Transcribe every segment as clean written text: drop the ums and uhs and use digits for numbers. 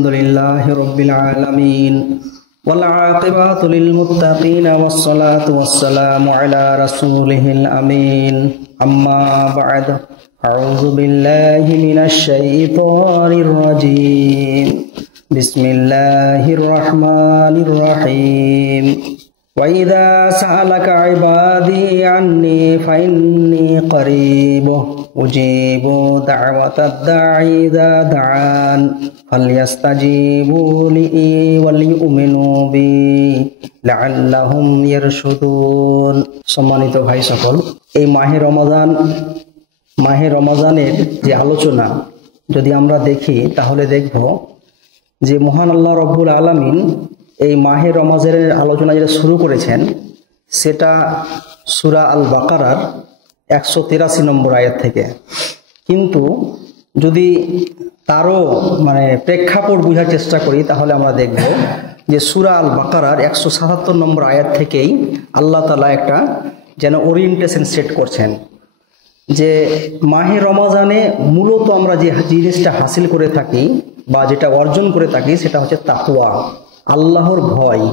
আলহামদুলিল্লাহি রাব্বিল আলামিন ওয়াল আকিবাতু লিল মুত্তাকিন ওয়াস সালাতু ওয়াস সালামু আলা রাসূলিহিল আমিন আম্মা বা'দ আউযু বিল্লাহি মিনাশ শাইতানির রাজীম বিসমিল্লাহির রাহমানির রাহিম وَإِذَا سَأَلَكَ عِبَادِي عَنِّي فَإِنِّي قَرِيبٌ أُجِيبُ دَعْوَةَ الدَّاعِ إِذَا دَعَانِ فَلْيَسْتَجِيبُوا لِي وَلْيُؤْمِنُوا بِي لَعَلَّهُمْ يَرْشُدُونَ। সম্মানিত ভাই সকল, এই মাহে রমজানের যে আলোচনা যদি আমরা দেখি তাহলে দেখব যে মহান আল্লাহ রব্বুল আলামিন এই মাহে রমজানের আলোচনা যেটা শুরু করেছেন সেটা সূরা আল বাকারার 183 নম্বর আয়াত থেকে। কিন্তু যদি তারও প্রেক্ষাপট বোঝার চেষ্টা করি তাহলে আমরা দেখব যে সূরা আল বাকারার 177 নম্বর আয়াত থেকেই আল্লাহ তাআলা একটা যেন ওরিয়েন্টেশন সেট করছেন যে মাহে রমজানে মূলত আমরা যে জিনিসটা হাসিল করে থাকি বা যেটা অর্জন করে থাকি সেটা হচ্ছে তাকওয়া, আল্লাহর ভয়।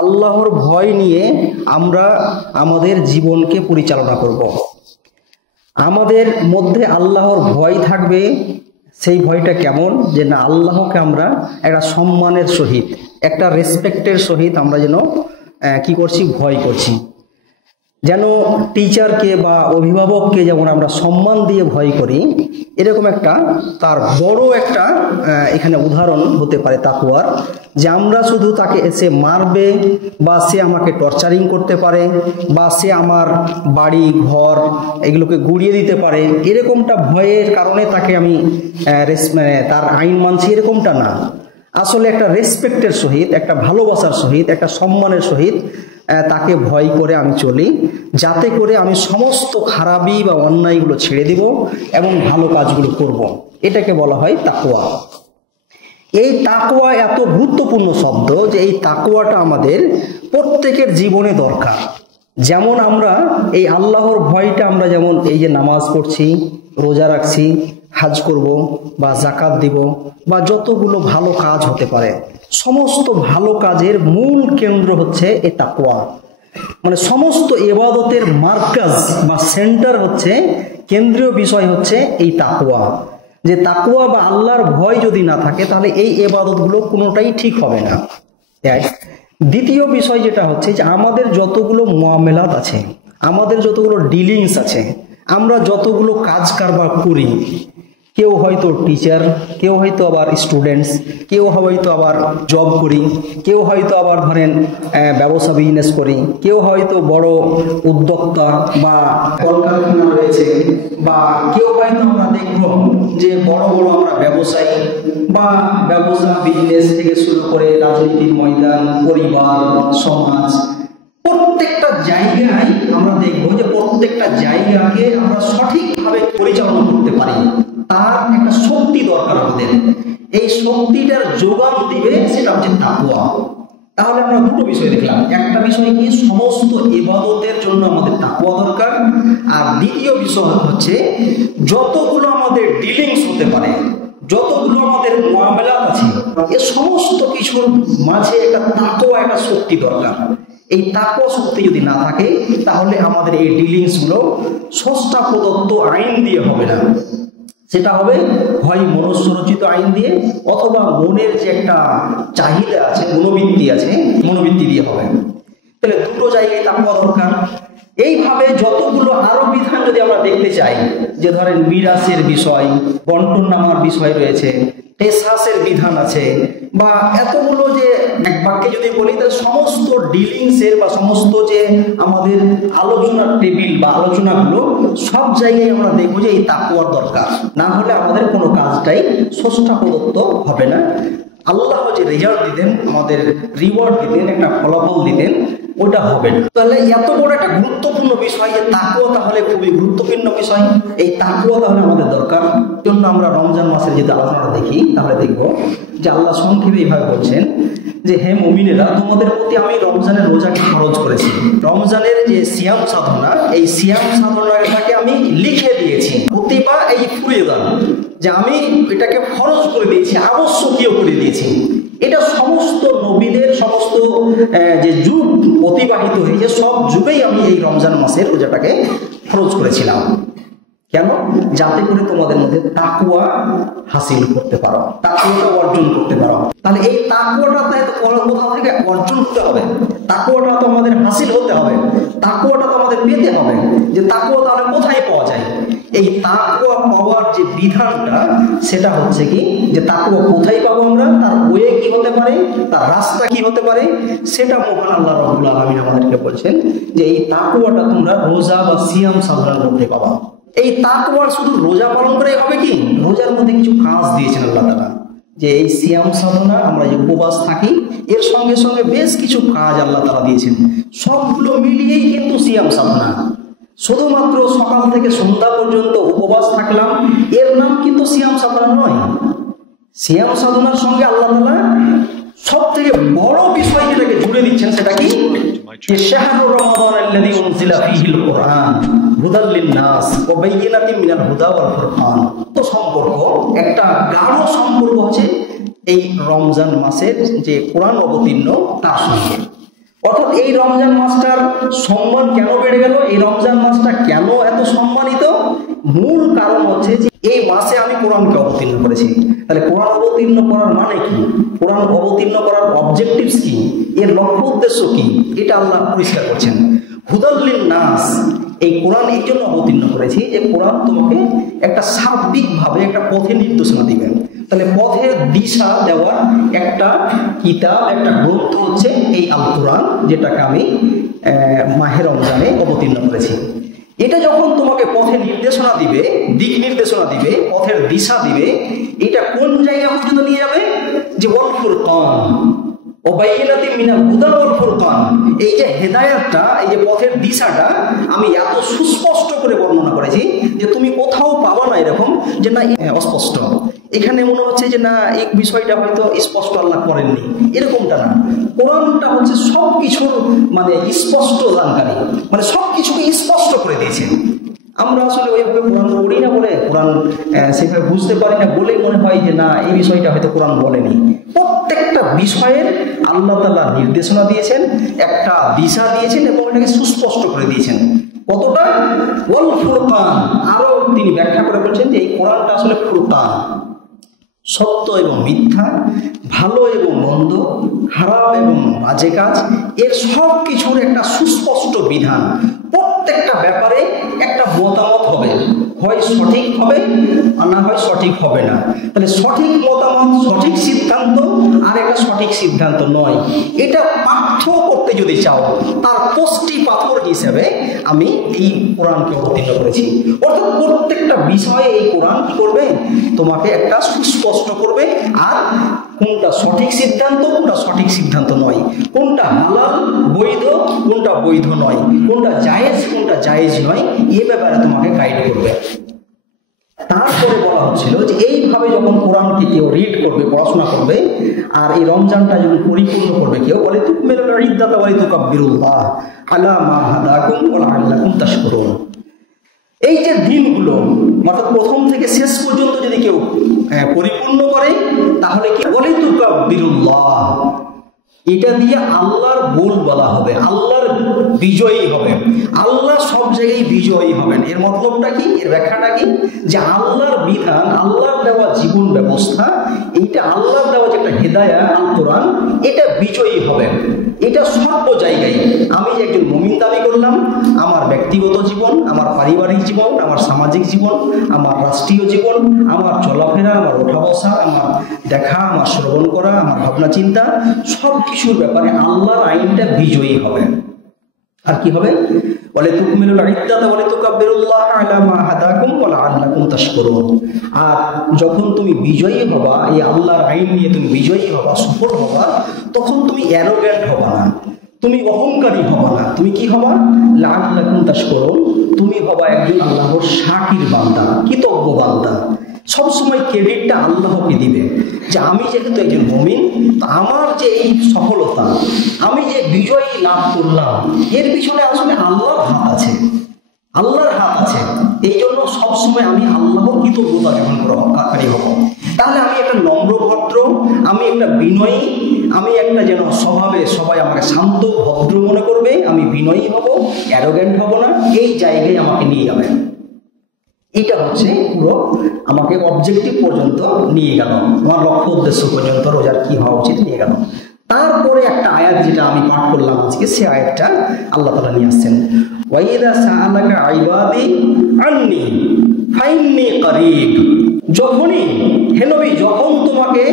আল্লাহর ভয় নিয়ে আমরা আমাদের জীবনকে পরিচালনা করব। আমাদের মধ্যে আল্লাহর ভয় থাকবে। সেই ভয়টা কেমন? যে না, আল্লাহকে আমরা একটা সম্মানের সহিত, একটা রেসপেক্টের সহিত আমরা যেন কি করছি, ভয় করছি। যেন টিচারকে বা অভিভাবককে যেমন আমরা সম্মান দিয়ে ভয় করি, এরকম একটা তার বড় একটা এখানে উদাহরণ হতে পারে তাকওয়ার, যে আমরা শুধু তাকে এসে মারবে বা সে আমাকে টর্চারিং করতে পারে বা সে আমার বাড়ি ঘর এগুলোকে গুড়িয়ে দিতে পারে, এরকমটা ভয়ের কারণে তাকে আমি তার আইন মানছি, এরকমটা না। আসলে একটা রেসপেক্টের সহিত, একটা ভালোবাসার সহিত, একটা সম্মানের সহিত তাকে ভয় করে আমি চলি, যাতে করে আমি সমস্ত খারাপি বা অন্যায়গুলো ছেড়ে দিব এবং ভালো কাজগুলো করব। এটাকে বলা হয় তাকওয়া। এই তাকওয়া এত গুরুত্বপূর্ণ শব্দ যে এই তাকওয়াটা আমাদের প্রত্যেকের জীবনে দরকার। যেমন আমরা এই আল্লাহর ভয়টা আমরা যেমন এই যে নামাজ পড়ছি, রোজা রাখছি, হাজ করব বা যাকাত দিব বা যতগুলো ভালো কাজ হতে পারে, সমস্ত ভালো কাজের মূল কেন্দ্র হচ্ছে এই তাকওয়া। সমস্ত ইবাদতের মার্কাজ বা সেন্টার হচ্ছে, কেন্দ্রীয় বিষয় হচ্ছে এই তাকওয়া। যে তাকওয়া বা আল্লাহর ভয় যদি না থাকে তাহলে এই ইবাদতগুলো কোনোটাই ঠিক হবে না। দ্বিতীয় বিষয় যেটা হচ্ছে যে আমাদের যতগুলো মুআমেলাত আছে, আমাদের যতগুলো ডিলিংস আছে, আমরা যতগুলো কাজ কারবার করি, কেউ হয়তো টিচার, কেউ হয়তো আবার স্টুডেন্টস, কেউ হয়তো আবার জব করি, কেউ হয়তো আবার ধরেন ব্যবসা বিজনেস করি, কেউ হয়তো বড় উদ্যোক্তা বা কলকারখানা রয়েছে, বা কেউ হয়তো আমরা দেখব যে বড় বড় আমরা ব্যবসায়ী বা ব্যবসা বিজনেস থেকে শুরু করে রাজনীতির ময়দান, পরিবার, সমাজ, প্রত্যেকটা জায়গায় আমরা দেখব যে প্রত্যেকটা জায়গাকে আমরা সঠিকভাবে পরিচালনা করতে পারি। তার একটা শক্তি দরকার আমাদের। এই শক্তিটার যোগান দিবে সেটা হচ্ছে তাকওয়া। তাহলে আমরা দুটো বিষয় দেখলাম। একটা বিষয় কি, সমস্ত ইবাদতের জন্য আমাদের তাকওয়া দরকার। আর দ্বিতীয় বিষয় হচ্ছে যতগুলো আমাদের ডিলিংস হতে পারে, যতগুলো আমাদের মুআমেলাত আছে, এ সমস্ত কিছুর মাঝে একটা তাকওয়া, একটা শক্তি দরকার। এই তাকওয়া শক্তি যদি না থাকে তাহলে আমাদের এই ডিলিংস গুলো স্রষ্টা প্রদত্ত আইন দিয়ে হবে না। সেটা হবে হয় মনুষ্যরচিত আইন দিয়ে, অথবা মনের যে একটা চাহিদা আছে, মনোবৃত্তি আছে, মনোবৃত্তি দিয়ে হবে। তাহলে দুটো জায়গায় তাকওয়া দরকার। এইভাবে যতগুলো আরো বিধান যদি আমরা দেখতে চাই, যে ধরেন মিরাসের বিষয়, বন্টন নামার বিষয় রয়েছে, কেসাসের বিধান আছে, বা এতগুলো যে এক বাক্যে যদি বলি তাহলে সমস্ত ডিলিংসের বা সমস্ত যে আমাদের আলোচনার টেবিল বা আলোচনাগুলো সব জায়গায় আমরা দেখবো যে এই তাকওয়ার দরকার। না হলে আমাদের কোনো কাজটাই স্রষ্টা প্রদত্ত হবে না। আল্লাহ যে রেজাল্ট দিতেন, আমাদের রিওয়ার্ড দিতেন, একটা ফলাফল দিতেন, ওটা হবে না। তাহলে এত বড় একটা গুরুত্বপূর্ণ বিষয় যে তাকওয়া, তাহলে খুবই গুরুত্বপূর্ণ বিষয়। এই তাকওয়া তাহলে আমাদের দরকার। জন্য আমরা রমজান মাসের যদি আলোচনা দেখি তাহলে দেখব যে আল্লাহ সংক্ষেপে এইভাবে বলছেন যে হে মুমিনেরা, তোমাদের প্রতি আমি রমজানের রোজাকে ফরজ করেছি। রমজানের যে সিয়াম সাধনা, এই সিয়াম সাধনাটাকে আমি লিখে দিয়েছি, প্রতিভা এই ফুরিয়ে যে আমি এটাকে ফরজ করে দিয়েছি, আবশ্যকীয় করে দিয়েছি। এটা সমস্ত নবীদের সমস্ত যে যুগ অতিবাহিত হয়েছে সব যুগেই আমি এই রমজান মাসের রোজাটাকে ফরজ করেছিলাম। কেন? যাতে করে তোমাদের মধ্যে তাকওয়া হাসিল করতে পারো, তাকওয়াটা অর্জন করতে পারো। তাহলে এই তাকওয়াটা কোথাও থেকে অর্জন করতে হবে, তাকওয়াটা তো আমাদের হাসিল হতে হবে, তাকওয়াটা তো আমাদের পেতে হবে। যে তাকওয়া তাহলে কোথায় পাওয়া যায়? এই তাকওয়া পাওয়ার যে বিধানটা সেটা হচ্ছে কি, যে তাকওয়া কোথায় পাবো আমরা, তার ওয়ে কি হতে পারে, তার রাস্তা কি হতে পারে, সেটা মহান আল্লাহ রাব্বুল আলামিন আমাদেরকে বলছেন যে এই তাকওয়াটা তোমরা রোজা বা সিয়াম সাধনার মধ্যে পাবা। এই তাকওয়া শুধু রোজা পালন করে হবে কি? রোজার মধ্যে কিছু কাজ দিয়েছেন আল্লাহ তাআলা, যে এই সিয়াম সাধনা আমরা যে উপবাস থাকি এর সঙ্গে সঙ্গে বেশ কিছু কাজ আল্লাহ তাআলা দিয়েছেন। সবগুলো মিলিয়েই কিন্তু সিয়াম সাধনা। শুধুমাত্র সকাল থেকে সন্ধ্যা পর্যন্ত উপবাস থাকলাম এর নাম কিন্তু সিয়াম সাধনা নয়। সিয়াম সাধনার সঙ্গে আল্লাহ তাআলা সব থেকে বড় বিষয় যেটাকে জুড়ে দিচ্ছেন সেটা কি? শাহরুর রমাদান আল্লাযী উনজিলা ফীহিল কুরআন হুদাল লিন-নাস ওয়া বাইয়িনাতিন মিনাল হুদা ওয়াল ফুরকান। তো সম্পর্ক, একটা গাঢ় সম্পর্ক হচ্ছে এই রমজান মাসের যে কোরআন অবতীর্ণ তার সঙ্গে। অর্থাৎ এই রমজান মাসটার সম্মান কেন বেড়ে গেল, এই রমজান মাসটা কেন এত সম্মানিত? মূল কারণ হচ্ছে যে এই মাসে আমি কোরআনকে অবতীর্ণ করেছি। তাহলে কোরআন অবতীর্ণ করার মানে কি, কোরআন অবতীর্ণ করার অবজেক্টিভস কি, এর লক্ষ্য উদ্দেশ্য কি, এটা আল্লাহ পরিষ্কার করছেন। হুদাল লিন-নাস, এই কোরআন এই জন্য অবতীর্ণ করেছি যে কোরআন তোমাকে একটা সার্বিকভাবে একটা পথে নির্দেশনা দিবেন। তাহলে পথের দিশা দেওয়ার একটা কিতাব, একটা গ্রন্থ হচ্ছে এই আল কোরআন, যেটাকে আমি মাহে রমজানে অবতীর্ণ করেছি। এটা যখন তোমাকে পথে নির্দেশনা দিবে, দিক নির্দেশনা দিবে, পথের দিশা দিবে, এটা কোন জায়গা পর্যন্ত নিয়ে যাবে? যে ওয়াল ফুরকান ও বাইয়িনাতিন মিনাল হুদা ওয়াল ফুরকান। এই যে হেদায়েতটা, এই যে পথের দিশাটা আমি এত সুস্পষ্ট করে বর্ণনা করেছি যে তুমি কোথাও পাবা না এরকম যে না অস্পষ্ট, এখানে মনে হচ্ছে যে না এই বিষয়টা হয়তো স্পষ্ট আল্লাহ করেননি, এরকমটা না। কোরআনটা হচ্ছে সব কিছুর মানে স্পষ্ট জানকারী, মানে সব কিছুকে স্পষ্ট করে দিয়েছেন। আমরা আসলে ওইভাবে কোরআন পড়ি না বলে, কোরআন সেভাবে বুঝতে পারি না বলেই মনে হয় যে না এই বিষয়টা হয়তো কোরআন বলেনি। প্রত্যেকটা বিষয়ের আল্লাহ তাআলা নির্দেশনা দিয়েছেন, একটা দিশা দিয়েছেন এবং এটাকে সুস্পষ্ট করে দিয়েছেন। কতটা? ওয়াল ফুরকান। আরো তিনি ব্যাখ্যা করে বলছেন যে এই কোরআনটা আসলে ফুরকান, সত্য এবং মিথ্যা, ভালো এবং মন্দ, খারাপ এবং বাজে কাজ, এর সব কিছুর একটা সুস্পষ্ট বিধান। প্রত্যেকটা ব্যাপারে একটা মতামত হবে, হয় সঠিক হবে আর না হয় সঠিক হবে না। তাহলে সঠিক মতামত, সঠিক সিদ্ধান্ত আর একটা সঠিক সিদ্ধান্ত নয়, এটা পার্থক্য করতে যদি চাও তার কষ্টি পাথর হিসেবে আমি এই কোরআনকে অবতীর্ণ করেছি। অর্থাৎ প্রত্যেকটা বিষয়ে এই কোরআন কি করবে? তোমাকে একটা সুস্পষ্ট করবে। আর কোনটা সঠিক সিদ্ধান্ত, কোনটা সঠিক সিদ্ধান্ত নয়, কোনটা হালাল বৈধ, কোনটা বৈধ নয়, কোনটা জায়েজ, কোনটা জায়েজ নয়, এ ব্যাপারে তোমাকে গাইড করবে। তারপরে বলা হচ্ছিল যে এইভাবে যখন কোরআনকে কেউ রিড করবে, পড়াশোনা করবে, আর এই রমজানটা যখন পরিপূর্ণ করবে কেউ, বলে তুকমিলুল ইদ্দাতা ওয়া লিতুকাব্বিরুল্লাহ আলা মা হাদাকুম ওয়া লাআল্লাকুম তাশকুরুন। এই যে দিনগুলো অর্থাৎ প্রথম থেকে শেষ পর্যন্ত যদি কেউ পরিপূর্ণ করে তাহলে কি বলে তুকাব্বিরুল্লাহ, এটা দিয়ে আল্লাহর বল বলা হবে, আল্লাহর বিজয়ী হবে, আল্লাহ সব জায়গায় বিজয়ী হবেন। এর মতলবটা কি, এর ব্যাখ্যাটা কি? যে আল্লাহর বিধান, আল্লাহর দেওয়া জীবন ব্যবস্থা, এইটা আল্লাহর দেওয়া যে একটা হেদায়েত আল কোরআন, এটা বিজয়ী হবে। এটা সর্ব জায়গায়। আমি যে একজন মুমিন দাবি করলাম, আমার ব্যক্তিগত জীবন, আমার পারিবারিক জীবন, আমার সামাজিক জীবন, আমার রাষ্ট্রীয় জীবন, আমার চলাফেরা, আমার ওঠা বসা, আমার দেখা, আমার শ্রবণ করা, আমার ভাবনা চিন্তা, সব কিছুর ব্যাপারে আল্লাহর আইনটা বিজয়ী হবে। আর কি হবে? বলে তুকমিলুল ইদ্দাতা ওয়া লিতুকাব্বিরুল্লাহ আলা মা হাদাকুম ওয়া লাআল্লাকুম তাশকুরুন। আর যখন তুমি বিজয়ী হবা, এই আল্লাহর আইন নিয়ে তুমি বিজয়ী হবা, সফল হবা, তখন তুমি অ্যারোগ্যান্ট হবা না, তুমি অহংকারী হবা না, তুমি কি হবা? লাআল্লাকুম তাশকুরুন, তুমি হবা একজন আল্লাহর শাকির বান্দা, কৃতজ্ঞ বান্দা। সবসময় ক্রেডিটটা আল্লাহকে দিবে যে আমি যেহেতু একজন মুমিন, তো আমার যে এই সফলতা, আমি যে বিজয়ী লাভ করলাম, এর পিছনে আসলে আল্লাহর হাত আছে, আল্লাহর হাত আছে। এই জন্য সবসময় আমি আল্লাহর কৃতজ্ঞতা জ্ঞাপন কারী হব। তাহলে আমি একটা নম্র ভদ্র, আমি একটা বিনয়ী, আমি একটা যেন স্বভাবে সবাই আমাকে শান্ত ভদ্র মনে করবে, আমি বিনয়ী হব, অ্যারোগ্যান্ট হব না, এই জায়গায় আমাকে নিয়ে যাবে। এটা হচ্ছে পুরো আমাকে অবজেক্টিভ পর্যন্ত নিয়ে গেল, আমার লক্ষ্য উদ্দেশ্য পর্যন্ত রোজার কি হওয়া উচিত নিয়ে গেল। তারপরে একটা আয়াত যেটা আমি পাঠ করলাম আজকে, সে আয়াতটা আল্লাহ তাআলা নিয়ে আসছেন, ওয়াইদা সাআলাকা ইবাদি আন্নী ফাইন্নী করিব। যখনই হে নবী, যখন তোমাকে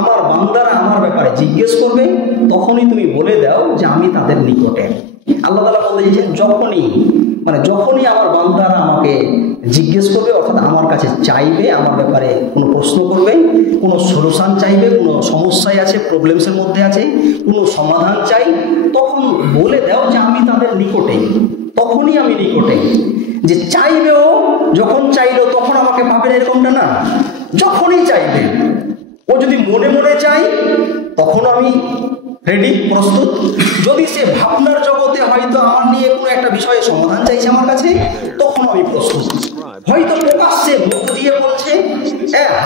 আমার বান্দারা আমার ব্যাপারে জিজ্ঞেস করবে, তখনই তুমি বলে দাও যে আমি তাদের নিকটে। আল্লাহ তাআলা বলতে চাইছেন যখনই, মানে যখনই আমার বান্দারা আমাকে জিজ্ঞেস করবে, অর্থাৎ আমার কাছে চাইবে, আমার ব্যাপারে কোনো প্রশ্ন করবে, কোনো সলিউশন চাইবে, কোনো সমস্যায় আছে, প্রবলেমসের মধ্যে আছে, কোনো সমাধান চাই, তখন বলে দাও যে আমি তাদের নিকটেই। তখনই আমি নিকটে। যে চাইবেও, যখন চাইলো তখন আমাকে পাবে এরকমটা না, যখনই চাইবে। ও যদি মনে মনে চাই তখন আমি রেডি, প্রস্তুত। যদি সে ভাবনার জগতে হয়তো আমার নিয়ে কোনো একটা বিষয়ে সমাধান চাইছে আমার কাছে, তখন আমি প্রস্তুত। হয়তো প্রকাশ্যে মুখ দিয়ে বলছে,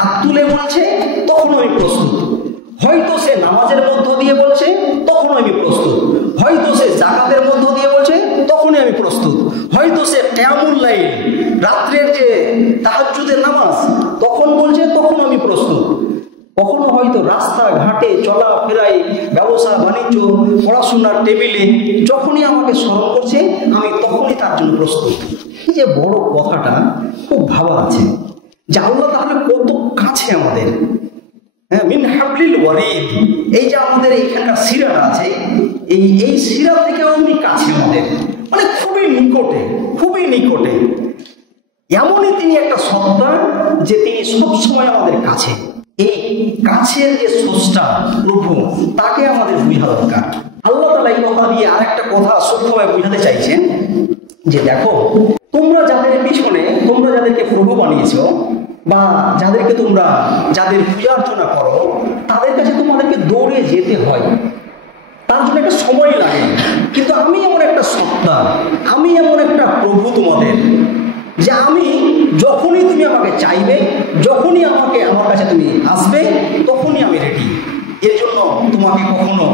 হাত তুলে বলছে, তখন আমি প্রস্তুত। হয়তো সে নামাজের মধ্য দিয়ে বলছে, তখন আমি প্রস্তুত। হয়তো সে যাকাতের মধ্য দিয়ে বলছে, তখনই আমি প্রস্তুত। হয়তো সে কিয়ামুল লাইল, রাত্রের যে তাহাজ্জুদের নামাজ, তখন বলছে, তখন আমি প্রস্তুত। কখনো হয়তো রাস্তাঘাটে চলাফেরায়, ব্যবসা বাণিজ্য, পড়াশোনার টেবিলে যখনই আমাকে স্মরণ করছে, আমি তখনই তার জন্য প্রস্তুত। এই যে বড় কথাটা খুব ভাবা আছে যে আল্লাহ তাহলে কত কাছে আমাদের। হ্যাঁ, মিন হাবলিল ওয়ারিদ, এই যে আমাদের এইখানকার সিরাটা আছে, এই সিরা থেকেও উনি কাছে আমাদের, মানে খুবই নিকটে, খুবই নিকটে। এমনই তিনি একটা সত্তা যে তিনি সবসময় আমাদের কাছে। এই কাছের যে স্রষ্টা প্রভু, তাকে আমাদের বোঝা দরকার। আল্লাহ তাআলা এই কথা দিয়ে আর একটা কথা সূক্ষ্মভাবে বোঝাতে চাইছেন যে দেখো, তোমরা যাদের পিছনে, তোমরা যাদেরকে প্রভু বানিয়েছ, বা যাদেরকে তোমরা যাদের পূজা অর্চনা করো, তাদের কাছে তোমাদেরকে দৌড়ে যেতে হয়, তার জন্য একটা সময় লাগে। কিন্তু আমি এমন একটা সত্তা, আমি এমন একটা প্রভু তোমাদের, যে আমি যখনই তুমি আমাকে চাইবে, যখনই আমাকে আমার কাছে তুমি আসবে, তখনই আমি রেডি। এর জন্য তোমাকে কখনো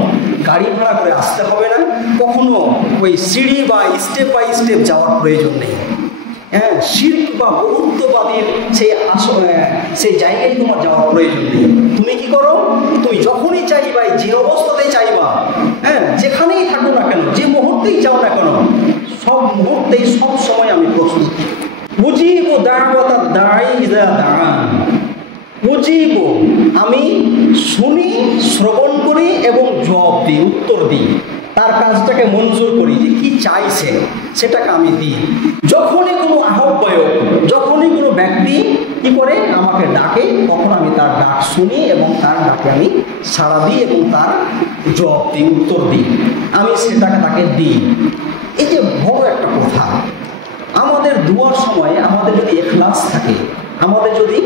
গাড়ি ভাড়া করে আসতে হবে না, কখনো ওই সিঁড়ি বা স্টেপ বাই স্টেপ যাওয়ার প্রয়োজন নেই। হ্যাঁ, শিরক বা বহুত্ববাদীর সেই জায়গায় তোমার যাওয়ার প্রয়োজন নেই। তুমি কি করো, তুমি যখনই চাইবা, যে অবস্থাতেই চাইবা, হ্যাঁ, যেখানেই থাকো না কেন, যে মুহূর্তেই যাও না কেন, সব মুহূর্তেই সব সময় আমি প্রস্তুত। উজিবু দাওয়াতাদ দাঈ ইযা দাআন, উজিবু, আমি শুনি, শ্রবণ করি এবং জবাব দিই, উত্তর দিই, তার কাজটাকে মঞ্জুর করি, যে কি চাইছে সেটাকে আমি দিই। যখনই কোনো আহ্বায়ক, যখনই কোনো ব্যক্তি কি করে আমাকে ডাকে, তখন আমি তার ডাক শুনি এবং তার ডাকে আমি সাড়া দিই এবং তার জবাব দিই, উত্তর দিই, আমি সেটাকে তাকে দিই। এই যে বড় একটা কথা, আমাদের দুয়ার সময় আমাদের যদি ইখলাস থাকে, আমাদের যদি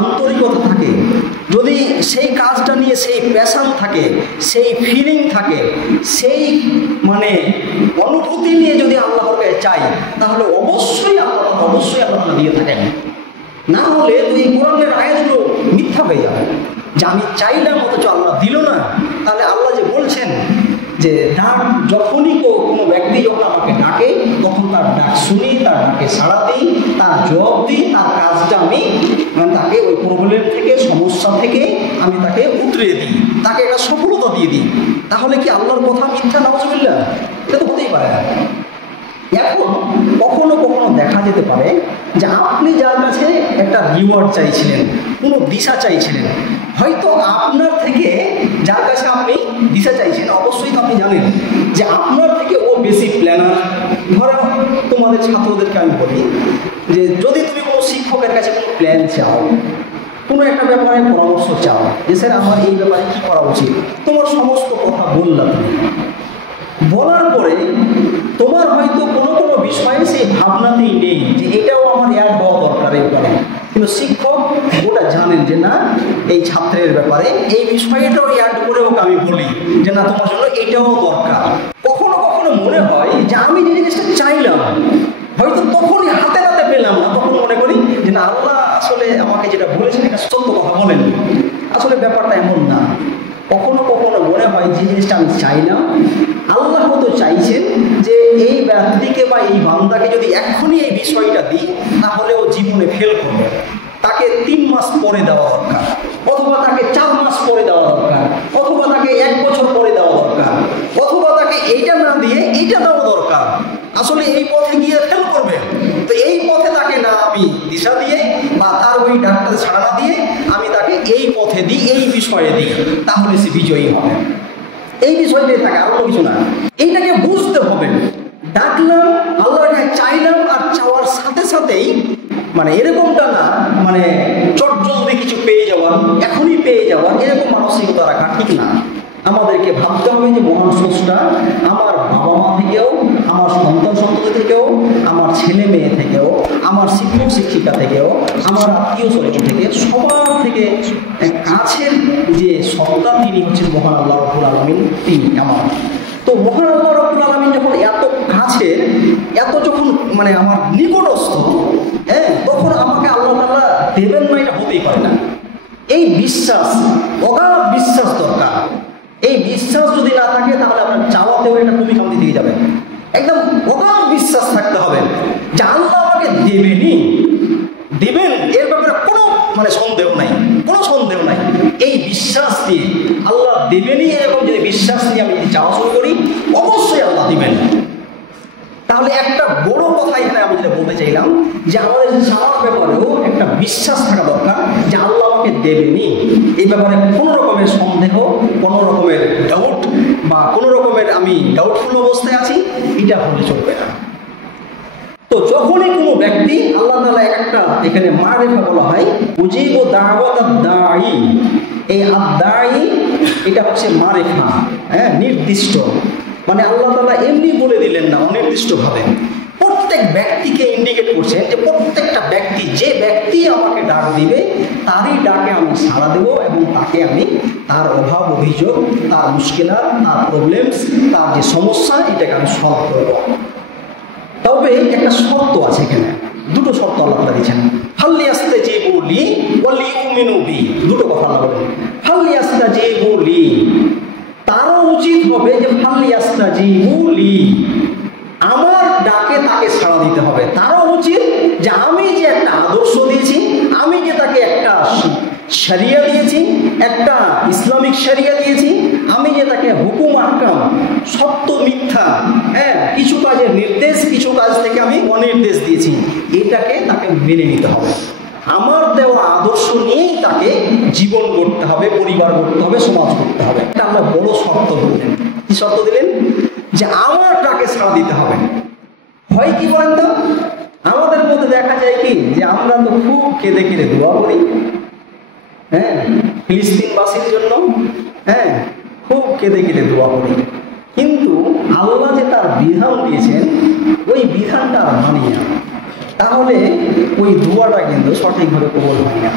আন্তরিকতা থাকে, যদি সেই কাজটা নিয়ে সেই প্যাশন থাকে, সেই ফিলিং থাকে, সেই মানে অনুভূতি নিয়ে যদি আল্লাহর কাছে চাই, তাহলে অবশ্যই আল্লাহ দিয়ে থাকেন। না হলে তো এই কোরআনের আয়াতগুলো মিথ্যা হয়ে যাবে, যে আমি চাইলাম অথচ আল্লাহ দিল না। তাহলে আল্লাহ যে বলছেন যে ডাক, যখনই কোনো ব্যক্তি যখন আমাকে ডাকে, তখন তার ডাক শুনি, তার ডাকে সাড়া দিই, তার জবাব দিই, তার কাজটা আমি তাকে ওই প্রবলেম থেকে, সমস্যা থেকে আমি তাকে উতরিয়ে দিই, তাকে একটা সফলতা দিয়ে দিই। তাহলে কি আল্লাহর কথা মিথ্যা? নাউযুবিল্লাহ, এটা তো হতেই পারে না। এখন কখনো কখনো দেখা যেতে পারে যে আপনি যার কাছে একটা রিওয়ার্ড চাইছিলেন, কোনো দিশা চাইছিলেন, হয়তো আপনার থেকে যার কাছে আপনি দিশা চাইছেন, অবশ্যই তো আপনি জানেন যে আপনার থেকে ও বেশি প্ল্যানার। ধরো তোমাদের ছাত্রদেরকে আমি বলি যে যদি তুমি কোনো শিক্ষকের কাছে কোনো প্ল্যান চাও, কোনো একটা ব্যাপারে পরামর্শ চাও, যে স্যার আমার এই ব্যাপারে কী করা উচিত, তোমার সমস্ত কথা বললা, তুমি বলার পরে তোমার হয়তো কোনো কোনো বিষয়ে সেই ভাবনাতেই নেই যে এটাও আমার অ্যাড হওয়া দরকার এই ব্যাপারে, কিন্তু শিক্ষক ওটা জানেন যে না এই ছাত্রের ব্যাপারে এই বিষয়টাও অ্যাড করে ওকে আমি বলি যে না তোমার জন্য এটাও দরকার। কখনো কখনো মনে হয় যে আমি যে জিনিসটা চাইলাম হয়তো তখনই হাতে হাতে পেলাম না, তখন মনে করি যে না আল্লাহ আসলে আমাকে যেটা বলেছেন এটা সত্য কথা বলেন। আসলে ব্যাপারটা এমন না। কখনো কখনো মনে হয় যে জিনিসটা আমি চাইলাম আল্লাহ হয়তো চাইছেন যে এই ব্যক্তিকে বা এই বান্দাকে যদি এক্ষুনি এই বিষয়টা দিই তাহলে ও জীবনে ফেল করবে, তাকে 3 মাস পরে দেওয়া দরকার, অথবা তাকে 4 মাস পরে দেওয়া দরকার, অথবা তাকে 1 বছর পরে দেওয়া দরকার, অথবা তাকে এইটা না দিয়ে এইটা দেওয়া দরকার। আসলে এই পথে গিয়ে ফেল করবে, তো এই পথে তাকে না আমি দিশা দিয়ে বা তার ওই ডাক্তার ছাড়া না দিয়ে আমি তাকে এই পথে দিই, এই বিষয়ে দিই, তাহলে সে বিজয়ী হবে। এই বিষয়টাই থাকে, আর কোনো কিছু না। এইটাকে বুঝতে হবে। ডাকলাম আল্লাহর কাছে চাইলাম আর চাওয়ার সাথে সাথেই মানে এরকমটা না মানে চটজলদি কিছু পেয়ে যাওয়ার, এখনই পেয়ে যাওয়ার এরকম মানসিকতা রাখা ঠিক না। আমাদেরকে ভাবতে হবে যে মহান স্রষ্টা আমার বাবা মা থেকেও, আমার সন্তান সন্ততি থেকেও, আমার ছেলে মেয়ে থেকেও, আমার শিক্ষক শিক্ষিকা থেকেও, আমার আত্মীয় স্বজন থেকে, সবার থেকে কাছের যে সত্তা তিনি হচ্ছেন মহান আল্লাহ রাব্বুল আলামিন, তিনি আমার। তো মহান আল্লাহ রাব্বুল আলামিন যখন এত কাছের, এত যখন মানে আমার নিকটস্থ, হ্যাঁ, তখন আমাকে আল্লাহ তাআলা দেবেন না এটা হতেই পারে না। এই বিশ্বাস, অগাধ বিশ্বাস দরকার। এই বিশ্বাস যদি না থাকে তাহলে আপনার চাওয়াতেও এটা খুবই কমতি দিয়ে যাবে। একদম অগাধ বিশ্বাস থাকতে হবে যে আল্লাহ আমাকে দেবেন, এর ব্যাপারে কোনো মানে সন্দেহ নাই, কোনো সন্দেহ নাই। এই বিশ্বাস দিয়ে আল্লাহ দেবেনই, এরকম যদি বিশ্বাস নিয়ে আমি যদি চাওয়া শুরু করি অবশ্যই আল্লাহ দিবেন। তাহলে একটা বড় কথা এখানে আমি যেটা বলতে চাইলাম যে আমাদের চাওয়ার ব্যাপারেও একটা বিশ্বাস থাকা দরকার যে আল্লাহ আমাকে দেবেনি। এই ব্যাপারে কোনো রকমের সন্দেহ, কোনো রকমের ডাউট বা কোনো রকমের আমি ডাউটফুল অবস্থায় আছি এটা হলে চলবে না। তো যখনই কোনো ব্যক্তি আল্লাহ তাআলা একটা এখানে মারিফা বলা হয়, উজিবু দাওয়াত দাঈ, এই আদ-দাঈ এটা হচ্ছে মারিফা, হ্যাঁ, নির্দিষ্ট। মানে আল্লাহ তাআলা এমনি বলে দিলেন না, অনির্দিষ্টভাবে প্রত্যেক ব্যক্তিকে ইন্ডিকেট করছেন যে প্রত্যেকটা ব্যক্তি, যে ব্যক্তি আমাকে ডাক দিবে তারই ডাকে আমি সাড়া দেব এবং তাকে আমি তার অভাব অভিযোগ, তার মুশকিলাত, তার প্রবলেমস, তার যে সমস্যা এটাকে আমি সলভ করব। তবে একটা শর্ত আছে এখানে, দুটো শর্ত আল্লাহ তাআলা দিয়েছেন। ফালইয়াস্তাজিবু লি ওয়া লিউমিনু বি, দুটো কথা আল্লাহ বলেন। ফালইয়াস্তাজিবু লি, তারও উচিত হবে যে ফালইয়াস্তাজিবু লি, আমার ডাকে তাকে সাড়া দিতে হবে। তারও উচিত যে আমি যে একটা আদর্শ দিয়েছি, আমি যে তাকে একটা শরিয়া দিয়েছি, একটা ইসলামিক শরিয়া দিয়েছি, আমি যে তাকে হুকুম আহকাম, সত্য মিথ্যা, হ্যাঁ, কিছু কাজের নির্দেশ, কিছু কাজ থেকে আমি অনির্দেশ দিয়েছি, এটাকে তাকে মেনে নিতে হবে। আমার দেওয়া আদর্শ নিয়েই তাকে জীবন গড়তে হবে, পরিবার গড়তে হবে, সমাজ গড়তে হবে। এটা আমরা বড় শর্ত দিলেন। কি শর্ত দিলেন? যে আমার ডাকে সাড়া দিতে হবে। হয় কি বলেন তো, আমাদের মধ্যে দেখা যায় কি যে আমরা তো খুব কেঁদে কেঁদে দোয়া করি, হ্যাঁ, ফিলিস্তিনবাসীর জন্য, হ্যাঁ, খুব কেঁদে কেঁদে দোয়া করি, কিন্তু আল্লাহ যে তার বিধান দিয়েছেন ওই বিধানটা আর মানি না, তাহলে ওই দোয়াটা কিন্তু সঠিকভাবে কবুল হয় না।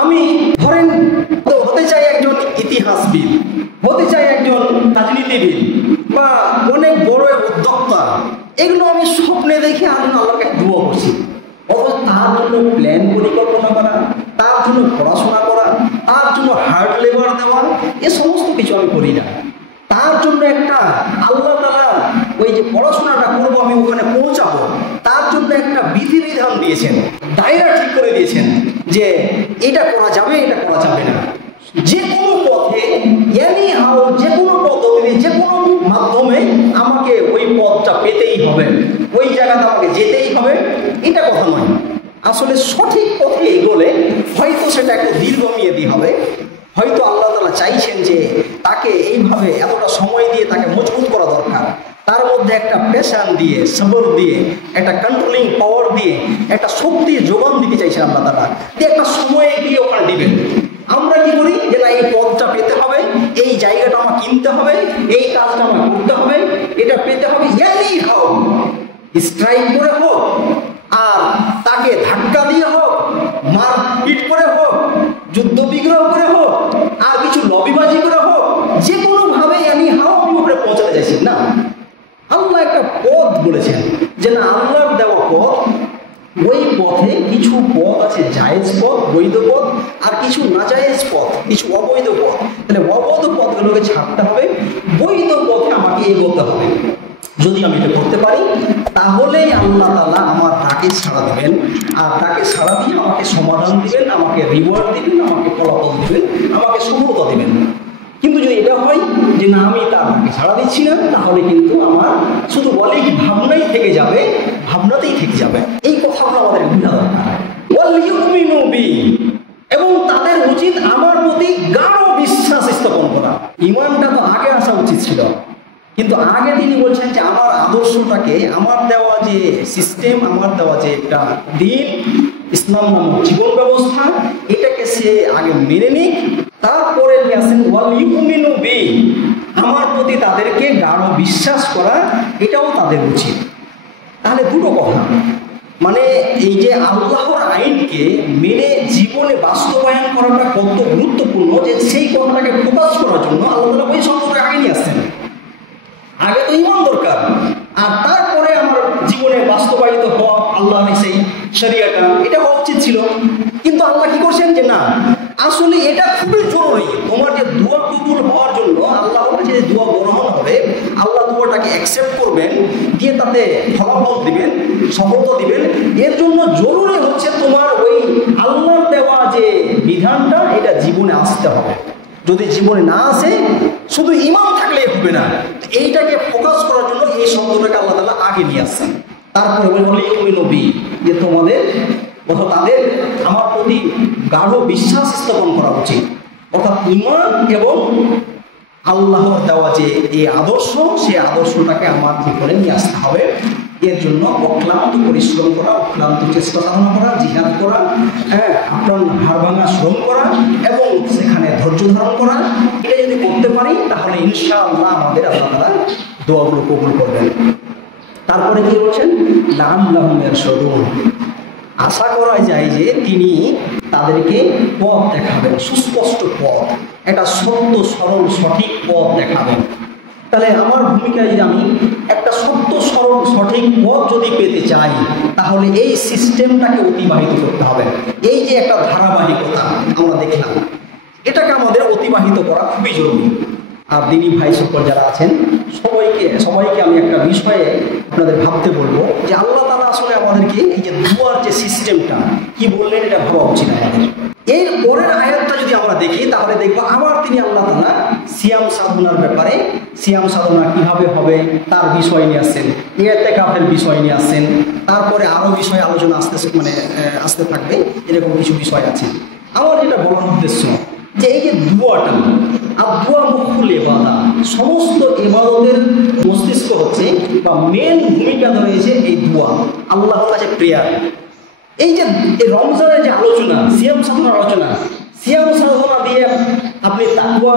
আমি ধরেন হতে চাই একজন ইতিহাসবিদ, হতে চাই একজন রাজনীতিবিদ বা অনেক বড় উদ্যোক্তা, এগুলো আমি স্বপ্নে দেখে আমি আল্লাহকে দোয়া করছি। অথচ তার জন্য প্ল্যান পরিকল্পনা করা, তার জন্য পড়াশোনা করা, তার জন্য হার্ড লেবার দেওয়া, এ সমস্ত কিছু আমি করি না। তার জন্য একটা আল্লাহ তাআলা ওই যে পড়াশোনাটা করবো আমি ওখানে পৌঁছাবো, তার জন্য একটা বিধিবিধান দিয়েছেন, দায়রা ঠিক করে দিয়েছেন যে এটা করা যাবে, এটা করা যাবে না। যে কোনো পথে, এনি হাউ, যে কোনো পদ্ধতি, যে কোনো মাধ্যমে আমাকে ওই পথটা পেতেই হবে, ওই জায়গাতে আমাকে যেতেই হবে, এটা কথা নয়। আসলে সঠিক পথে এগোলে হয়তো সেটা একটু দীর্ঘমেয়াদী হবে, হয়তো আল্লাহ তাআলা চাইছেন যে তাকে এইভাবে এতটা সময় দিয়ে তাকে মজবুত করা দরকার, তার মধ্যে একটা প্যাশন দিয়ে, সবর দিয়ে, একটা কন্ট্রোলিং পাওয়ার দিয়ে, একটা শক্তির যোগান দিতে চাইছেন আল্লাহ তাআলা, দিয়ে একটা সময় গিয়ে ওখানে দিবেন। আমরা কি করি যে না এই পথটা পেতে হবে, এই জায়গাটা আমার কিনতে হবে, এই কাজটা আমার করতে হবে, এটা স্ট্রাইক করে হোক, আর তাকে ধাক্কা দিয়ে হোক, মারপিট করে হোক, যুদ্ধ বিগ্রহ করে হোক, আর কিছু লবিবাজি করে হোক, যে কোনোভাবে আমি উপরে পৌঁছাতে চাইছি না। আল্লাহ একটা পথ বলেছেন যে না, আল্লাহর দেওয়া পথ, ওই পথে কিছু পথ আছে জায়েজ পথ, বৈধ পথ, আর কিছু নাজায়েজ পথ, কিছু অবৈধ পথ। তাহলে অবৈধ পথগুলোকে ছাড়তে হবে, বৈধ পথে আমাকে এগোতে হবে। যদি আমি এটা করতে পারি তাহলেই আল্লাহ তাআলা আমার ডাকে সাড়া দেবেন, আর ডাকে সাড়া দিয়ে আমাকে সমাধান দিবেন, আমাকে রিওয়ার্ড দিবেন, আমাকে ফলাফল দিবেন, আমাকে সফলতা দিবেন। কিন্তু যদি এটা হয় যে না, আমি তার ডাকে সাড়া দিচ্ছি না, তাহলে কিন্তু আমার শুধু বলে কি ভাবনাই থেকে যাবে, ভাবনাতেই থেকে যাবে। এই কথাগুলো আমাদের বোঝা দরকার। ওয়ালিউমিনু বি, এবং তাদের উচিত আমার প্রতি গাঢ় বিশ্বাস স্থাপন করা। ইমানটা তো আগে আসা উচিত ছিল, কিন্তু আগে তিনি বলছেন যে আমার আদর্শটাকে, আমার দেওয়া যে সিস্টেম, আমার দেওয়া যে একটা দিন, ইসলাম নামক জীবন ব্যবস্থা, এটাকে সে আগে মেনে নিক, তারপরে নিয়ে আসেন ওয়ালিউমিনু বি, আমার প্রতি তাদেরকে গাঢ় বিশ্বাস করা, এটাও তাদের উচিত। তাহলে দুটো কথা, মানে এই যে আল্লাহর আইনকে মেনে জীবনে বাস্তবায়ন করাটা কত গুরুত্বপূর্ণ, যে সেই কথাটাকে প্রকাশ করার জন্য আল্লাহ তাআলা ওই শব্দটা আগে নিয়ে আসছেন। আগে তো ইমান দরকার, আর তারপরে আমার জীবনে বাস্তবায়িত হওয়া আল্লাহর সেই শরিয়াটা, এটা হওয়া উচিত ছিল। কিন্তু আল্লাহ কি করছেন যে না, আসলে এটা খুবই জরুরি। তোমার যে দোয়া কবুল হওয়ার জন্য আল্লাহ কাছে যে দোয়া গ্রহণ হবে, আল্লাহ দোয়াটাকে অ্যাকসেপ্ট করবেন, দিয়ে তাতে ফলাফল দিবেন, সফলতা দিবেন, এর জন্য জরুরি হচ্ছে তোমার ওই আল্লাহর দেওয়া যে বিধানটা, এটা জীবনে আসতে হবে। যদি জীবনে না আসে, শুধু ইমান থাকলেই হবে না। এইটাকে ফোকাস করার জন্য এই শব্দটাকে আল্লাহ তাআলা আগে নিয়ে আসছেন। তারপরে বলি নবী, যে তোমাদের অর্থাৎ তাদের আমার প্রতি গাঢ় বিশ্বাস স্থাপন করা উচিত, অর্থাৎ ইমান এবং আল্লাহর দেওয়া যে এই আদর্শ, সেই আদর্শটাকে আমার জীবনে নিয়ে আসতে হবে। এর জন্য অক্লান্ত পরিশ্রম করা, অক্লান্ত চেষ্টা সাধনা করা, জিহাদ করা, আপনার হাড় ভাঙা শ্রম করা, এবং সেখানে ধৈর্য ধারণ করা। এটা যদি করতে পারি তাহলে ইনশাআল্লাহ আমাদের আল্লাহ তাআলা দোয়াগুলো কবুল করবেন। তারপরে কি বলছেন, লাআল্লাহুম ইয়ারশুদুন, আশা করা যায় যে তিনি তাদেরকে পথ দেখাবেন, সুস্পষ্ট পথ, একটা সত্য সরল সঠিক পথ দেখাবেন। তাহলে আমার ভূমিকায় যদি আমি একটা সত্য সরল সঠিক পথ যদি পেতে চাই, তাহলে এই সিস্টেমটাকে অতিবাহিত করতে হবে। এই যে একটা ধারাবাহিকতা আমরা দেখলাম, এটাকে আমাদের অতিবাহিত করা খুবই জরুরি। আর দিনী ভাই সকল যারা আছেন, সবাইকে আমি একটা বিষয়ে আপনাদের ভাবতে বলবো, যে আল্লাহ তাআলা আসলে আমাদেরকে এই যে দুয়ার যে সিস্টেমটা কি বললেন, এটা ভাবা উচিত আমাদের। এর পরের আয়াতটা যদি আমরা দেখি, তাহলে দেখবো আবার তিনি আল্লাহ তাআলা সিয়াম সাধনার ব্যাপারে, সিয়াম সাধনা কিভাবে হবে তার বিষয় নিয়ে আসছেন, ইতিকাফের বিষয় নিয়ে আসছেন। তারপরে আরো বিষয় আলোচনা আসতে থাকবে, এরকম কিছু বিষয় আছে। আমার যেটা বলার উদ্দেশ্য, যে এই যে দুয়াটা, আর দুয়া মুখুল ইবাদত, সমস্ত ইবাদতের মস্তিষ্ক হচ্ছে বা মেন ভূমিকা রয়েছে এই দুয়া, আল্লাহর কাছে প্রেয়ার। এই যে রমজানের যে আলোচনা, সিয়াম সাধনার আলোচনা, সিয়াম সাধনা দিয়ে আপনি তাকওয়া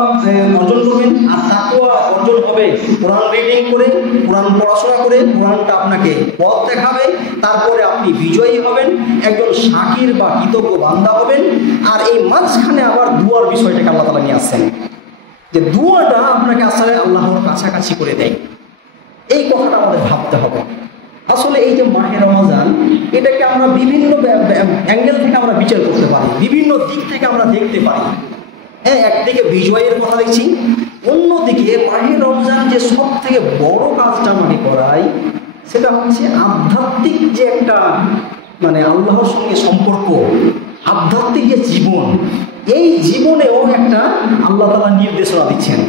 অর্জন করবেন, আর তাকওয়া অর্জন হবে কোরআন রিডিং করে, কোরআন পড়াশোনা করে, কোরআনটা আপনাকে পথ দেখাবে। তারপরে আপনি বিজয়ী হবেন, একজন শাকির বা কৃতজ্ঞ বান্দা হবেন। আর এই মাঝখানে আবার দুয়ার বিষয়টাকে আল্লাহ তাআলা নিয়ে আসছেন, যে দুয়াটা আপনাকে আসলে আল্লাহর কাছাকাছি করে দেয়। এই কথাটা আমাদের ভাবতে হবে। আসলে এই যে মাহে রমজান, এটাকে আমরা বিভিন্ন অ্যাঙ্গেল থেকে আমরা বিচার করতে পারি, বিভিন্ন দিক থেকে আমরা দেখতে পারি। একদিকে বিজয়ের কথা দেখছি, অন্যদিকে মাহে রমজান যে সব থেকে বড় কাজটা আমাকে করায়, সেটা হচ্ছে আধ্যাত্মিক যে একটা আল্লাহর সঙ্গে সম্পর্ক, আধ্যাত্মিক যে জীবন, এই জীবনেও একটা আল্লাহ তাআলা নির্দেশনা দিচ্ছেন।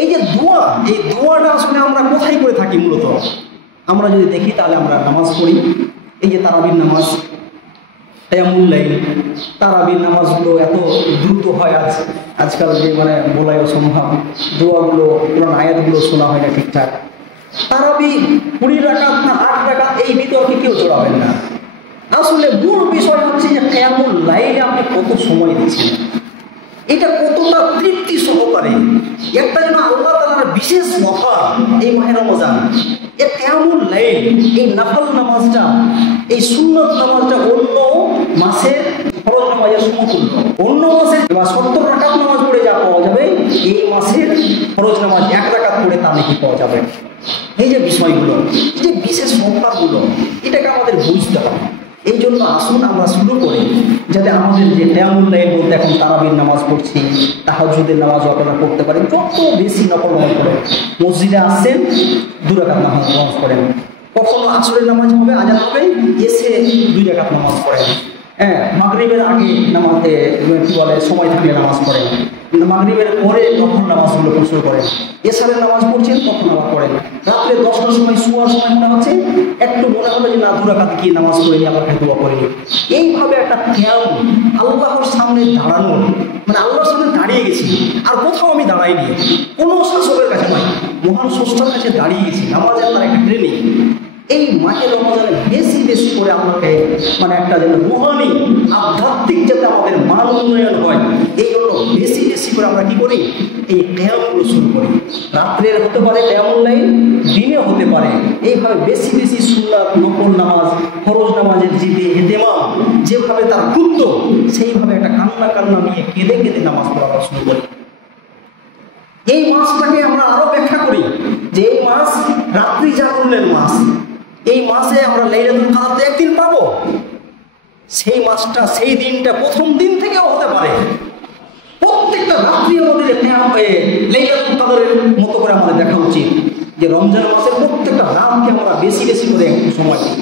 এই যে দোয়া, এই দোয়াটা আসলে আমরা কোথায় করে থাকি মূলত? আমরা যদি দেখি তাহলে আমরা নামাজ পড়ি, এই যে তারাবির নামাজ, কিয়ামুল লাইল, তারাবির নামাজগুলো এত দ্রুত হয় আজকাল, যে বলাই অসম্ভব। দোয়াগুলো, কোরআন আয়াতগুলো শোনা হয় না ঠিকঠাক। তারাবি 20 রাকাত না 8 রাকাত, এই বিতর্কে কেউ জড়াবেন না। আসলে মূল বিষয় হচ্ছে যে কিয়ামুল লাইলে আপনি কত সময় দিচ্ছেন, এটা কতটা তৃপ্তি সহকারে। একটা যেন আল্লাহ তাআলার বিশেষ অফার এই মাহে রমজান, এই কিয়ামুল লাইল, এই নফল নামাজটা, এই সুন্নত নামাজটা অন্য মাসের ফরজ নামাজের সমতুল্য। অন্য মাসে 70 রাকাত নামাজ পড়ে যা পাওয়া যাবে, এই মাসের ফরজ নামাজ 1 রাকাত পড়ে তা নাকি পাওয়া যাবে। এই যে বিষয়গুলো, এই যে বিশেষ মক্কাগুলো, এটাকে আমাদের বুঝতে হবে। এই জন্য আসুন আমরা শুরু করি, যাতে আমাদের যে কিয়ামুল লাইল বলতে এখন তারাবির নামাজ পড়ছি, তাহাজ্জুদের নামাজও আপনারা পড়তে পারেন। যত বেশি নফল নামাজ পড়েন, মসজিদে আসছেন 2 রাকাত নামাজ পড়েন, কখনো আসরের নামাজ হবে, আজান হবে, এসে 2 রাকাত নামাজ পড়েন। হ্যাঁ, মাগরিবের আগে নামাজে কি বলে সময় থাকলে নামাজ পড়েন, মাগরিবের পরে তখন নামাজগুলো শুরু করেন। এশারের নামাজ পড়ছেন তখন নামাজ পড়েন। রাত্রে 10টার সময় শোয়ার সময় মনে হচ্ছে একটু মনে হলো যে না 2 রাকাত কি নামাজ পড়িনি, আবার দোয়া করিনি। এইভাবে একটা কিয়াম, আল্লাহর সামনে দাঁড়ানো, মানে আল্লাহর সামনে দাঁড়িয়ে গেছি, আর কোথাও আমি দাঁড়াইনি, কোনো শাসকের কাছে নয়, মহান স্রষ্টার কাছে দাঁড়িয়ে গেছি। নামাজের তার একটা ট্রেনিং। এই মাহে রমজানে বেশি বেশি করে আমাকে মানে একটা যেন রুহানি আধ্যাত্মিক যাতে আমাদের মান উন্নয়ন হয়, এই জন্য বেশি বেশি করে আমরা কি করি, এই কিয়ামগুলো শুরু করি। রাত্রের হতে পারে কিয়ামুল লাইল, দিনে হতে পারে। এইভাবে বেশি বেশি সুন্নাত, নফল নামাজ, ফরজ নামাজের যে ইহতিমাম, যেভাবে তার গুরুত্ব, সেইভাবে একটা কান্না নিয়ে কেঁদে কেঁদে নামাজ পড়া শুরু করি। এই মাসটাকে আমরা আরো ব্যাখ্যা করি যে এই মাস রাত্রি জাগরণের মাস। এই মাসে আমরা লাইলাতুল কদর একদিন পাবো। সেই মাসটা, সেই দিনটা প্রথম দিন থেকেও হতে পারে। প্রত্যেকটা রাত্রি আমাদের লাইলাতুল কদরের মতো করে আমাদের দেখা উচিত যে রমজান মাসের প্রত্যেকটা রাতকে আমরা বেশি বেশি করে একটু সময় দিই,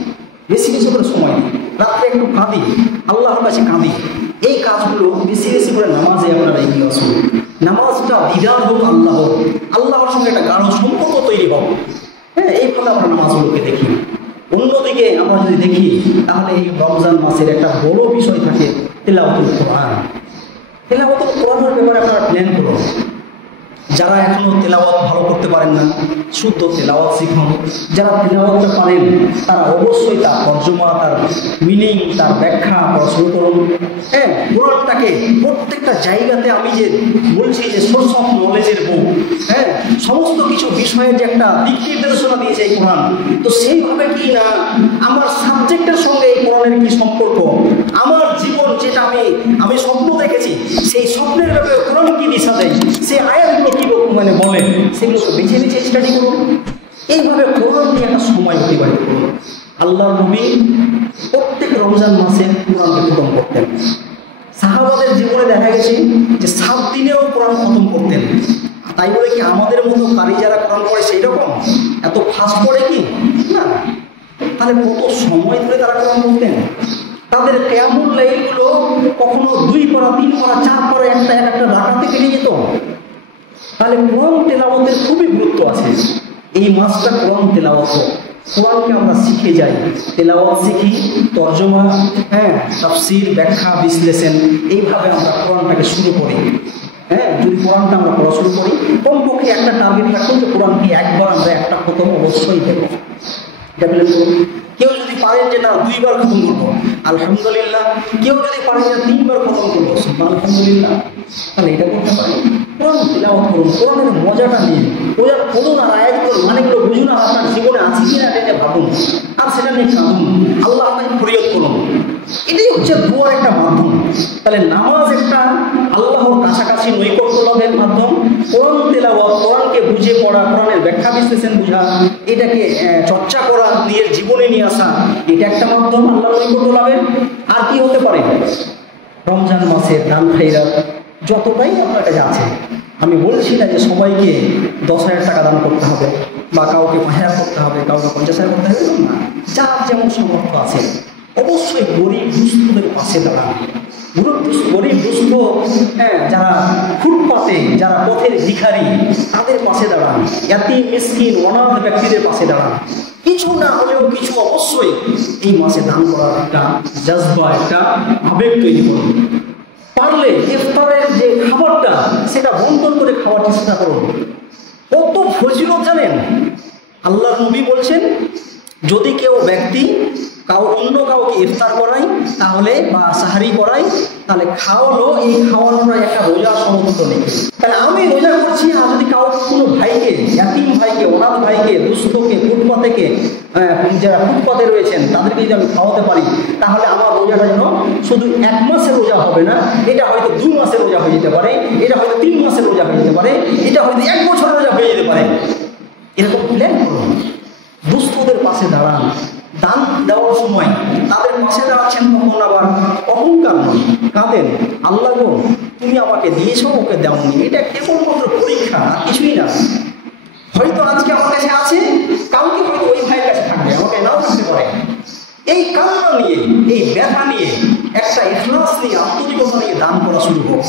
বেশি বেশি করে সময় দিই। রাত্রে একটু কাঁদি, আল্লাহর কাছে কাঁদি। এই কাজগুলো বেশি বেশি করে নামাজে আপনারা এগিয়ে আসুন। নামাজটা দিদার হোক আল্লাহর সঙ্গে একটা গাঢ় সম্পর্ক তৈরি হোক। হ্যাঁ, এইভাবে আমরা নামাজগুলোকে দেখি। অন্যদিকে আমরা যদি দেখি তাহলে এই রমজান মাসের একটা বড় বিষয় থাকে তিলাওয়াতুল কোরআন। তিলাওয়াতুল কোরআনের ব্যাপারে আপনারা প্ল্যান করুন। যারা এখনো তেলাওয়াত ভালো করতে পারেন না, শুদ্ধ তেলাওয়াত শিখুন। যারা তেলাওয়াতটা পারেন তারা অবশ্যই তার তর্জমা, তার মিনিং, তার ব্যাখ্যা করা শুরু করুন। হ্যাঁ, কোরআনটাকে প্রত্যেকটা জায়গাতে আমি যে বলছি যে সোর্স অফ নলেজের বুক, হ্যাঁ, সমস্ত কিছু বিষয়ের যে একটা দিক নির্দেশনা দিয়েছে এই কোরআন, তো সেইভাবে কি না আমার সাবজেক্টের সঙ্গে এই কোরআনের কি সম্পর্ক, আমার জীবন যেটা আমি স্বপ্ন দেখেছি, সেই স্বপ্নের ব্যাপারে কোরআন কি দিশা দেয়, সেই আয়াতগুলো কি মানে বলেন, সেগুলোকে বেছে বেছে স্টাডি করুন। এইভাবে কোরআন নিয়ে একটা সময় অতিবাহিত করুন। আল্লাহর নবী প্রত্যেক রমজান মাসে কোরআনকে খতম করতেন। সাহাবাদের জীবনে দেখা গেছে যে 7 দিনেও কোরআন খতম করতেন। তাই বলে কি আমাদের মতো কারি যারা কোরআন পড়ে সেই রকম এত ফাস্ট পড়ে কি না? তাহলে কত সময় ধরে তারা কোরআন পড়তেন। তাদের কিয়ামুল লাইলগুলো কখনো 2 পারা, 3 পারা, 4 পারা, একটা রাকাতে কেটে যেত। তাহলে কোরআন তেলাওয়াতের খুবই গুরুত্ব আছে। এই মাসটা কোরআন তেলাওয়াত, কোরআনকে আমরা শিখে যাই, তেলাওয়াত শিখি, তর্জমা, হ্যাঁ, তাফসীর, ব্যাখ্যা, বিশ্লেষণ, এইভাবে আমরা কোরআনটাকে শুরু করি। হ্যাঁ, যদি কোরআনটা আমরা পড়া শুরু করি, কমপক্ষে একটা টার্গেট রাখুন যে কোরআনকে একবার আমরা একটা খতম অবশ্যই দেব। কেউ যদি পারেন যে না 2 বার খতম করবো, আলহামদুলিল্লাহ। কেউ যদি পারেন যে 3 বার খতম করবো, আলহামদুলিল্লাহ। তাহলে এটা করতে পারি। কোরআন তেলাওয়াত করুন, কোরআনের মজাটা নিয়ে কোরআন পড়ুন, আর আয়াতগুলো মানেগুলো বুঝুন, আর আপনার জীবনে আছে কিনা এটা ভাবুন, আর সেটা নিয়ে কাঁদুন, আল্লাহ আপনাকে ফরিয়াদ করুন। এটাই হচ্ছে দুয়ার একটা মাধ্যম। তাহলে নামাজ একটা আল্লাহর কাছাকাছি নৈকট্য লাভের মাধ্যম। কোরআন তেলাওয়াত, কোরআনকে বুঝে পড়া, কোরআনের ব্যাখ্যা বিশ্লেষণ বোঝা, এটাকে চর্চা করা, নিজের জীবনে নিয়ে আসা, এটা একটা মাধ্যম আল্লাহর নৈকট্য লাভের। আর কি হতে পারে? রমজান মাসের দান খায়রাত যতটাই আপনার কাছে আছে, আমি বলছি না যে সবাইকে 10,000 টাকা দান করতে হবে, বা কাউকে 5,000 করতে হবে, কাউকে 50,000 করতে হবে, না। যার যেমন সামর্থ্য আছে অবশ্যই গরিব দুস্থদের পাশে দাঁড়ান। গরিব দুস্থ, হ্যাঁ, যারা ফুটপাতে, যারা পথের ভিখারি, তাদের পাশে দাঁড়ান। ইয়াতীম, মিসকিন, অনাথ ব্যক্তিদের পাশে দাঁড়ান। কিছু না হলেও কিছু অবশ্যই এই মাসে দান করার একটা জজবা, একটা আবেগ তৈরি করুন। পারলে ইফতারের যে খাবারটা সেটা বন্টন করে খাওয়ার চেষ্টা করুন। কত ফজিলত জানেন? আল্লাহর নবী বলছেন, যদি কেউ ব্যক্তি অন্য কাউকে ইফতার করায় তাহলে, বা সাহারি করায়, তাহলে খাওয়ালো, এই খাওয়ানোটা একটা রোজার সমতুল্য নেই। তাহলে আমি রোজা করছি, আর যদি কোনো ভাইকে, ইয়াতীম ভাইকে, অনাথ ভাইকে, দুস্থকে, ফুটপাতে থেকে যারা ফুটপাতে রয়েছেন তাদেরকে যদি আমি খাওয়াতে পারি, তাহলে আমার রোজাটা যেন শুধু 1 মাসের রোজা হবে না, এটা হয়তো 2 মাসের রোজা হয়ে যেতে পারে, এটা হয়তো 3 মাসের রোজা হয়ে যেতে পারে, এটা হয়তো 1 বছরের রোজা হয়ে যেতে পারে। এরকম প্ল্যান করুন। দুস্থদের পাশে দাঁড়ান। দান দেওয়ার সময় তাদের পাশে দাঁড়াচ্ছেন, তখন আবার অহংকার নয়, কাঁদেন, আল্লাহ গো তুমি আমাকে দিয়েছো, ওকে দেওনি, এটা কেবলমাত্র পরীক্ষা, আর কিছুই না। হয়তো আজকে আমার কাছে আছে, কালকে হয়তো ওই ভাইয়ের কাছে থাকবে, আমাকে নাও থাকতে পারে। এই কান্না নিয়ে, এই ব্যথা নিয়ে, একটা ইখলাস নিয়ে, আত্মবিকতা নিয়ে দান করা শুরু হোক।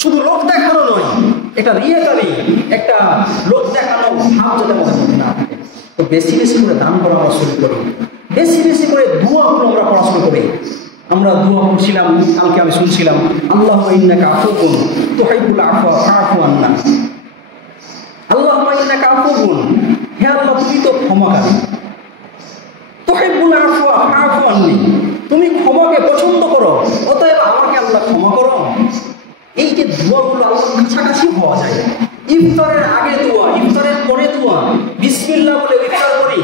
শুধু লোক দেখানো নয়, এটা রিয়াকারি, একটা লোক দেখানো ভাব যাতে আমাদের মধ্যে না থাকে। তো বেশি বেশি করে দান করা আমরা শুরু করি, বেশি বেশি করে দোয়াগুলো আমরা পড়া শুরু করি। আমরা দোয়া করছিলাম, কালকে আমি শুনছিলাম, আল্লাহুম্মা ইন্নাকা আফুউন তুহিব্বুল আফওয়া ফাআফু আন্না। আল্লাহুম্মা ইন্নাকা আফুউন, হে আল্লাহ তুমি তো ক্ষমাকারী, তুহিব্বুল আফওয়া ফাআফু আন্নি, তুমি ক্ষমাকে পছন্দ করো, অতএব আমাকে আল্লাহ ক্ষমা করো। এই যে দোয়াগুলো আল্লাহর কাছাকাছি হওয়া যায়। ইফতারের আগে দোয়া, ইফতারের পরে দোয়া, বিসমিল্লাহ বলে ইফতার করি,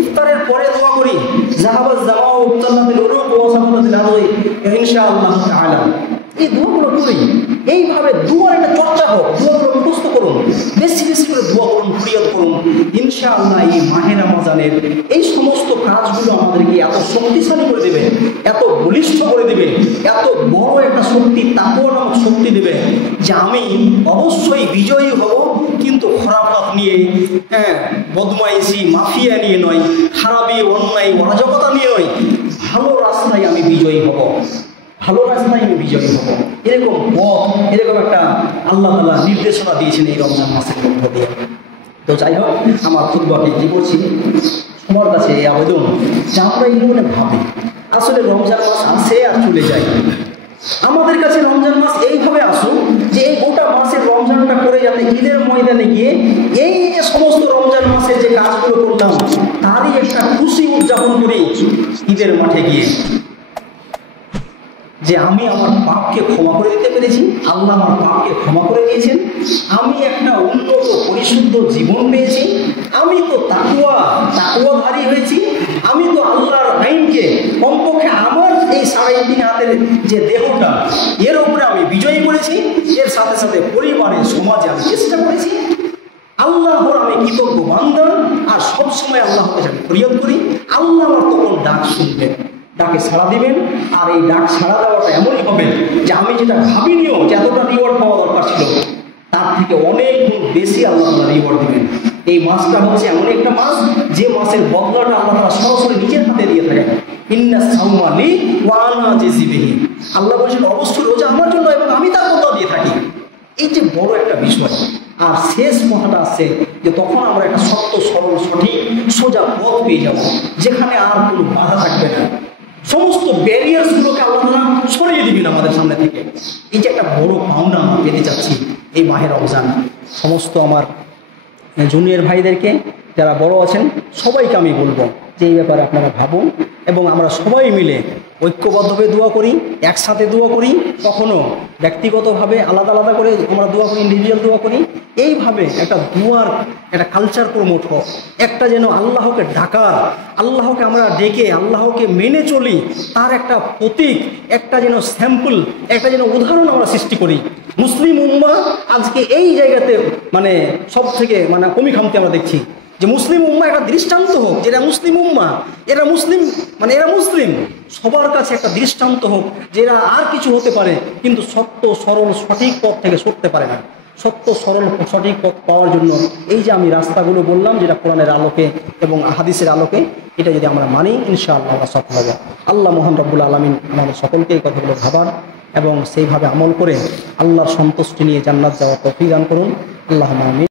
ইফতারের পরে দোয়া করি, যাহাবাজ জামাউ উত্তাল্লাতিল উরুক ওয়া সামাতাতিল আরদি ইনশাআল্লাহ তাআলা, এই দোয়াগুলো করি। এইভাবে দোয়ার একটা চর্চা হোক, দোয়াগুলো মুখস্থ করুন, বেশি বেশি করে দোয়া করুন, ফরিয়াদ করুন। ইনশাআল্লাহ এই মাহে রমজানের এই সমস্ত কাজগুলো আমাদেরকে এত শক্তিশালী করে দেবে, এত বলিষ্ঠ করে দেবে, এত বড় একটা শক্তি, তাকওয়া নামক শক্তি দেবে, যে আমি অবশ্যই বিজয়ী হব, কিন্তু খরাফাত নিয়ে, বদমাইশি মাফিয়া নিয়ে নয়, খারাপি অন্যায় অরাজকতা নিয়ে নয়, ভালো রাস্তায় আমি বিজয়ী হব, ভালো রাস্তায় আমি বিজয়ী হব। এরকম পথ, এরকম একটা আল্লাহ তাআলা নির্দেশনা দিয়েছেন এই রমজান মাসের মধ্য দিয়ে। তো যাই হোক, আমার খুতবাকে কি করছি, তোমার কাছে এই আবেদন যে আমরা এই মনে ভাবি আসলে রমজান মাস আসে আর চলে যায়। আমাদের কাছে রমজান মাস এইভাবে আসুক যে এই গোটা মাসের রমজানটা করে যাতে ঈদের ময়দানে গিয়ে এই যে সমস্ত রমজান মাসের যে কাজগুলো করলাম তারই একটা খুশি উদযাপন করি ঈদের মাঠে গিয়ে, যে আমি আমার পাপকে ক্ষমা করে দিতে পেরেছি, আল্লাহ আমার পাপকে ক্ষমা করে দিয়েছেন, আমি একটা উন্নত পরিশুদ্ধ জীবন পেয়েছি, আমি তো তাকওয়াধারী হয়েছি, আমি তো আল্লাহর আইনকে কমপক্ষে আমার এই 3.5 হাতের যে দেহটা এর উপরে আমি বিজয়ী করেছি, এর সাথে সাথে পরিবারে সমাজে আমি চেষ্টা করেছি। আল্লাহর আমি কৃতজ্ঞ বান্দা, আর সবসময় আল্লাহর কাছে আমি ফরিয়াদ করি। আল্লাহ আমার তখন ডাক শুনবেন, ডাকে সাড়া দিবেন। আর এই ডাক সাড়া দেওয়াটা এমনই হবে যে আমি যেটা ভাবিনিও যে এতটা রিওয়ার্ড পাওয়া দরকার ছিল, তার থেকে অনেক গুণ বেশি আল্লাহ তাআলা রিওয়ার্ড দিবেন। এই মাসটা হচ্ছে এমন একটা মাস যে মাসের বদলাটা আল্লাহ তাআলা সরাসরি নিজের হাতে দিয়ে থাকেন। ইন্না সাওমা লি ওয়া আনা আজজি বিহি, আল্লাহ বলেছেন অবশ্যই রোজা আমার জন্য এবং আমি তার বদলা দিয়ে থাকি। এই যে বড় একটা বিষয়। আর শেষ কথাটা আসছে যে তখন আমরা একটা সত্য, সরল, সঠিক, সোজা পথ পেয়ে যাব, যেখানে আর কোনো বাধা থাকবে না। সমস্ত ব্যারিয়ার্সগুলোকে আল্লাহ তাআলা সরিয়ে দিবেন আমাদের সামনে থেকে। এই যে একটা বড় পাওনা আমরা পেতে যাচ্ছি এই মাহে রমজান। সমস্ত আমার জুনিয়র ভাইদেরকে যারা বড় আছেন সবাইকে আমি বলবো যে এই ব্যাপারে আপনারা ভাবুন, এবং আমরা সবাই মিলে ঐক্যবদ্ধভাবে দোয়া করি, একসাথে দোয়া করি, কখনো ব্যক্তিগতভাবে আলাদা আলাদা করে আমরা দোয়া করি, ইন্ডিভিজুয়াল দোয়া করি। এইভাবে একটা দোয়ার একটা কালচার প্রমোট হোক, একটা যেন আল্লাহকে ডাকার, আল্লাহকে আমরা ডেকে আল্লাহকে মেনে চলি তার একটা প্রতীক, একটা যেন স্যাম্পল, একটা যেন উদাহরণ আমরা সৃষ্টি করি। মুসলিম উম্মাহ আজকে এই জায়গাতে সব থেকে কমি খামতি আমরা দেখছি, যে মুসলিম উম্মাহ একটা দৃষ্টান্ত হোক, যেটা মুসলিম উম্মাহ, এরা মুসলিম এরা মুসলিম, সবার কাছে একটা দৃষ্টান্ত হোক যে এরা আর কিছু হতে পারে কিন্তু সত্য, সরল, সঠিক পথ থেকে সরতে পারে না। সত্য, সরল, সঠিক পথ পাওয়ার জন্য এই যে আমি রাস্তাগুলো বললাম, যেটা কোরআনের আলোকে এবং হাদিসের আলোকে, এটা যদি আমরা মানি ইনশাআল্লাহ আমরা সফল হব। আল্লাহ মহান রব্বুল আলামিন আমাদের সকলকে এই কথাগুলো ভাবার এবং সেইভাবে আমল করে আল্লাহর সন্তুষ্টি নিয়ে জান্নাত যাওয়ার তৌফিক দান করুন। আল্লাহুম্মা আমিন।